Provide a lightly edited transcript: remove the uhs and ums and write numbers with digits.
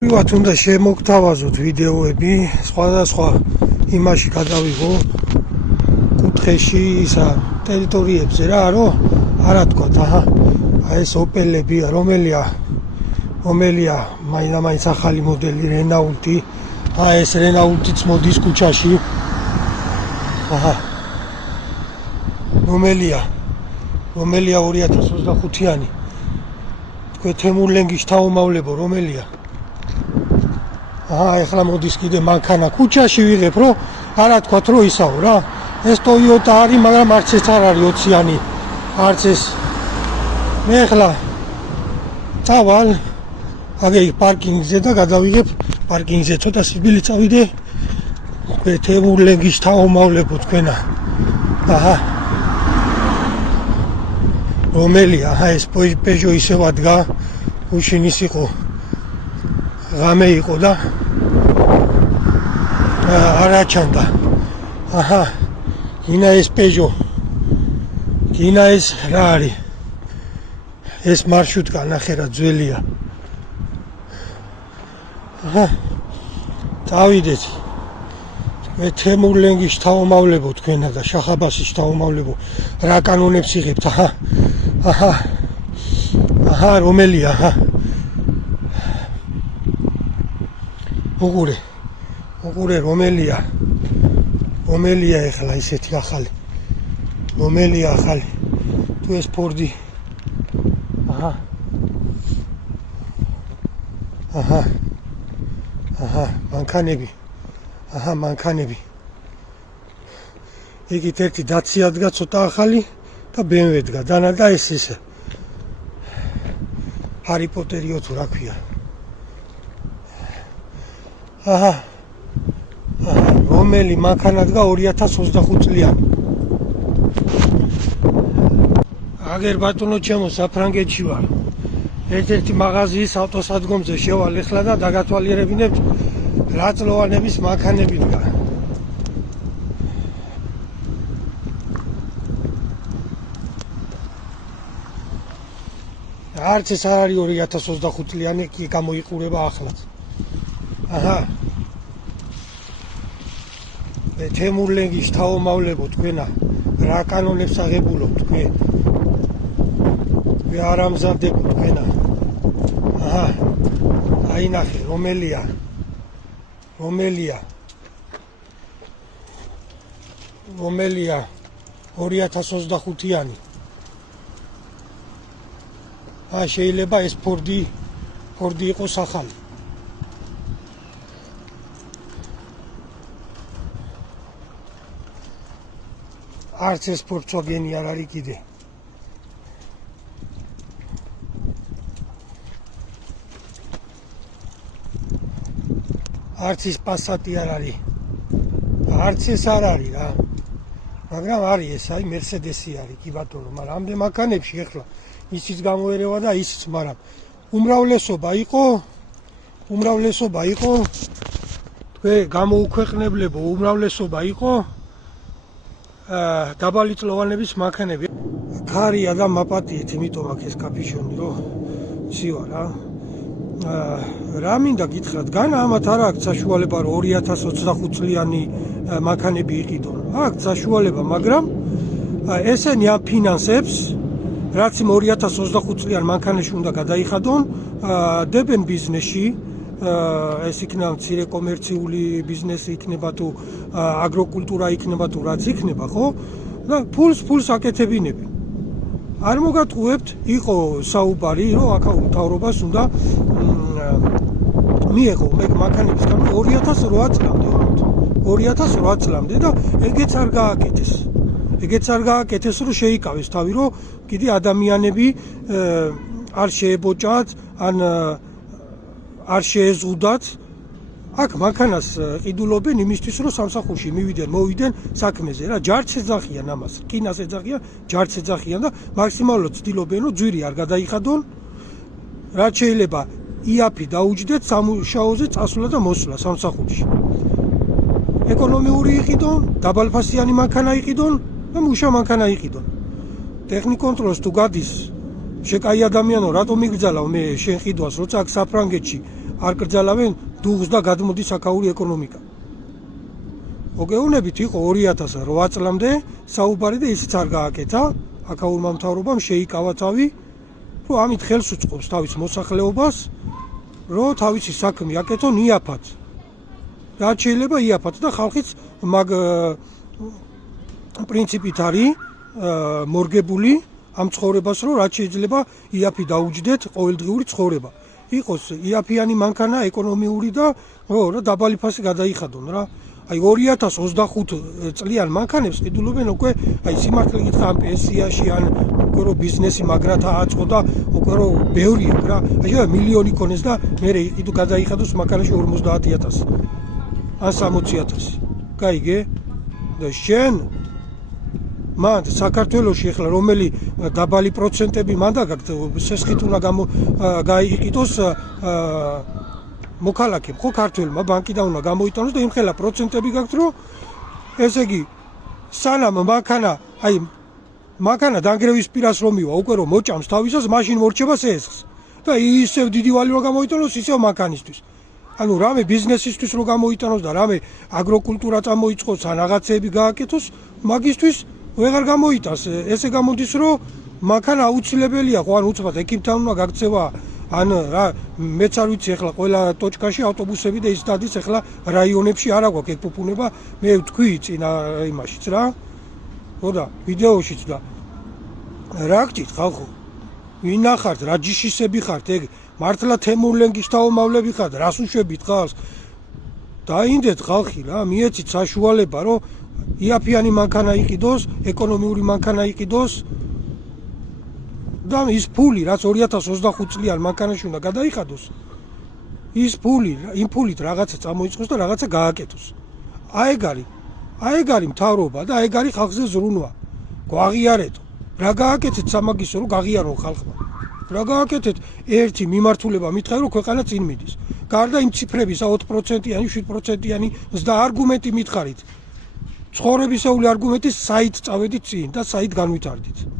Приват უნდა შემოგთავაზოთ ვიდეოები სხვადასხვა იმაში გადავიღო კუთხეში ისა ტერიტორიებზე რა არა თქვათ აი ეს ოპელებია რომელია მაინც ახალი მოდელი რენაულტი ეს რენაულტიც მოდის ქუჩაში რომელია 2025-იანი თქვენ თემურლენგის თაუმავლებო რომელია ეხლა მოდის კიდე მანქანა ქუჩაში ვიღებ რომ არა თქვათ რომ ისაო რა ეს Toyota არის მაგრამ არც ეს არ არის 20-იანი არც ეს მე ეხლა წავალ აგე პარკინგზე და გადავიღებ პარკინგზე ცოტა სიბილი წავიდე თემურლენგის თაუმავლებო თქვენა რომელია ეს Peugeot ისევ ადგა უშინის იყო ღამე იყო და არაჩანდა ინა ეს Peugeot ინა ეს რა არის ეს მარშრუტკა ნახე რა ძველია დავიდეთ მე თემურლენგის თაუმავლებო თქვენა და შახაბასის თაუმავლებო რა კანონებს იღებთ რომელია უყურე რომელია ეხლა ისეთი ახალი რომელია ახალი თუ ეს ფორდი მანქანები იგით ერთი დაცია დგა ცოტა ახალი და BMW დგა დანა და ეს ისე ჰარი პოტერიო თუ რა ქვია რომელი მანქანა დგა 2025 წლიანი აგერ ბატონო ჩემო საფრანგეთში ვარ ერთ-ერთი მაღაზიის ავტოსადგომზე შევალ ეხლა და დაგათვალიერებინებ რა წლოვანების მანქანები დგა არც ეს არ არის 2025 წლიანი კი გამოიყურება ახლაც თემურლენგის თაუმავლებო თქვენა რა კანონებს აღებულობ თქვენ ვე არ ამზადებო თქვენა აი ნახე რომელია 2025-იანი შეიძლება ეს ფორდი იყოს ახალი არც ეს Volkswagen-ი არ არის კიდე არც ეს Passat-ი არ არის არც ეს არ არის რა მაგრამ არის ეს აი Mercedes-ი არის კი ბატონო მაგრამ ამდენ მანქანებში ეხლა ისიც გამოერევა და ისიც მაგრამ უმრავლესობა იყო თქვენ გამოუქვეყნებლებო უმრავლესობა იყო დაბალი წლოვანების მანქანები ქარია და მაპატიეთ იმიტომ აქ ეს კაფიშონი რომ ცივა რა მინდა გითხრათ განა ამათ არ აქვს საშუალება რომ 2025 წლიანი მანქანები იყიდონ აქვს საშუალება მაგრამ ესენი ამ ფინანსებს რაც იმ 2025 წლიან მანქანაში უნდა გადაიხადონ დებენ ბიზნესში ეს იქნება მცირე კომერციული ბიზნესი იქნება თუ აგროკულტურა იქნება თუ რაც იქნება ხო და ფულს აკეთებინებენ არ მოგატყუებთ იყო საუბარი რომ აქა უმთავრობას უნდა მიეღო მე მანქანების გამო 2008 წლამდე და ეგეც არ გააკეთეს რომ შეიკავეს თავი რომ კიდე ადამიანები არ შეებოჭათ ან არ შეეზღუდათ აქ მანქანას ყიდულობენ იმისთვის რომ სამსახურში მოვიდნენ საქმეზე რა ჯარც ეძახიან ამას კინას ეძახიან ჯარც ეძახიან და მაქსიმალურად ცდილობენ რომ ძვირი არ გადაიხადონ რაც შეიძლება იაფი დაუჯდეთ სამუშაოზე წასვლა და მოსვლა სამსახურში ეკონომიური იყიდონ დაბალფასიანი მანქანა იყიდონ და მუშა მანქანა იყიდონ ტექნიკონტროლს თუ გადის შეკაი ადამიანო რატომ იგრძალავ მე შენ ყიდვას როცა აქ საფრანგეთში არ კრძალავენ დუღს და გადმოდის აქაური ეკონომიკა. მოგეუბნებით იყო 2008 წლამდე საუბარი და ისიც არ გააკეთა, აქაურმა მთავრობამ შეიკავა თავი, რომ ამით ხელს უწყობს თავის მოსახლეობას, რომ თავისი საქმე აკეთონ იაფად. რაც შეიძლება იაფად და ხალხიც მაგ პრინციპით არის მორგებული ამ ცხოვრებას, რომ რაც შეიძლება იაფი დაუჯდეთ ყოველდღიური ცხოვრება. იყოს იაფიანი მანქანა ეკონომიური და რა დაბალი ფასი გადაიხადონ რა. აი 2025 წლიან მანქანებს ყიდულობენ უკვე აი სიმართლე გითხრა ამ პენსიაში ან უკვე რომ ბიზნესი მაგრათა აწყო და უკვე რომ ბევრი აქვს რა. აი მილიონი ქონეს და მე იყიდო გადაიხადოს მანქანაში 50000 ან 60000. გაიგე? და შენ მან საქართველოში ახლა რომელი დაბალი პროცენტები მანდა გაქვს სესხით უნდა გაიყიდოს მოქალაქემ ხო ქართველმა ბანკიდან უნდა გამოიტანოს და იმხელა პროცენტები გაქვს რომ ესე იგი სანამ მანქანა დანგრევის პირას რომ მივა უკვე რომ მოჭამს თავისას მაშინ მორჩება სესხს და ისევ დიდი ვალი რომ გამოიტანოს ისევ მანქანისთვის ანუ რამე ბიზნესისთვის რომ გამოიტანოს და რამე აგროკულტურა წამოიწყოს ან რაღაცეები გააკეთოს მაგისთვის ვეღარ გამოიტანს ესე გამოდის რომ მანქანა აუცილებელია ხო ან უცბად ეკიპთან უნდა გაქცევა ან რა მეც არ ვიცი ახლა ყველა ტოჩკაში ავტობუსები და ის დადის ახლა რაიონებში არა გვაქვს ეგ პოპუნება მე ვთქვი წინა იმაშიც რა ხო და ვიდეოშიც და რა გჭირთ ხალხო ვინ ახართ რა ჯიშისები ხართ ეგ მართლა თემურლენგის თავმავლები ხართ რას უშვებით ხალხს დაინდეთ ხალხი რა მიეცით საშუალება რომ იაფიანი მანქანა იყიდოს ეკონომიური მანქანა იყიდოს და ის ფული რაც 2025 წლიან მანქანაში უნდა გადაიხადოს ის ფული იმ ფულით რაღაცა წამოიწყოს და რაღაცა გააკეთოს აეგარი მთავრობა და აეგარი ხალხზე ზრუნვა გვაღიარეთო რა გააკეთეთ სამაგისო რომ გაღიარონ ხალხმა რა გააკეთეთ ერთი მიმართულება მითხარი რომ ქვეყანა წინ მიდის გარდა იმ ციფრებისა 20%-იანი 7%-იანი და არგუმენტი მითხარით ცხოვრებისეული არგუმენტის საით წავედით წინ და საით განვითარდით